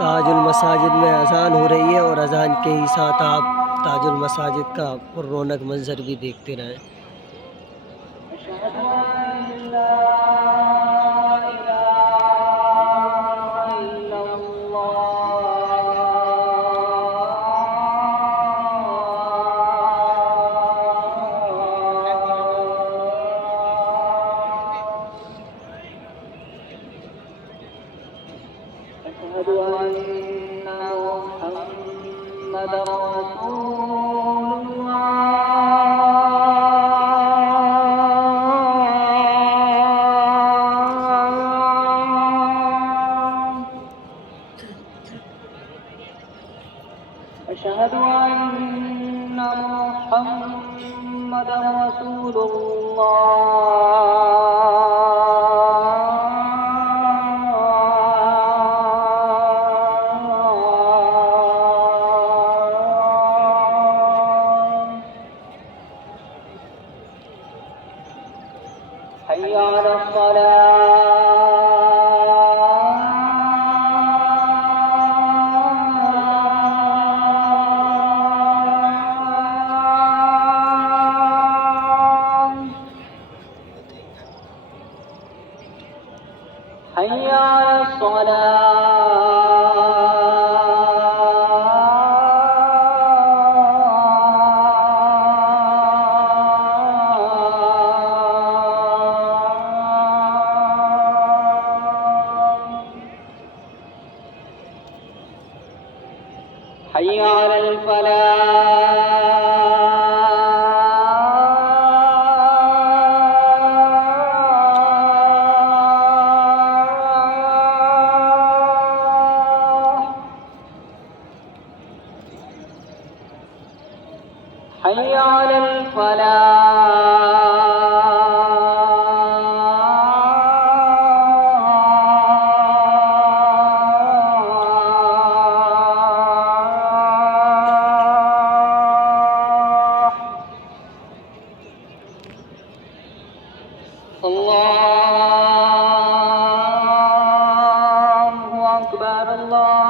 ताजुल मसाजिद में अज़ान हो रही है और अज़ान के ही साथ आप ताजुल मसाजिद का रौनक मंजर भी देखते रहें। أشهد أن محمدا رسول الله أشهد أن محمدا رسول الله حي على الصلاة حي على الصلاة حي على الفلاح حي على الفلاح الله أكبر الله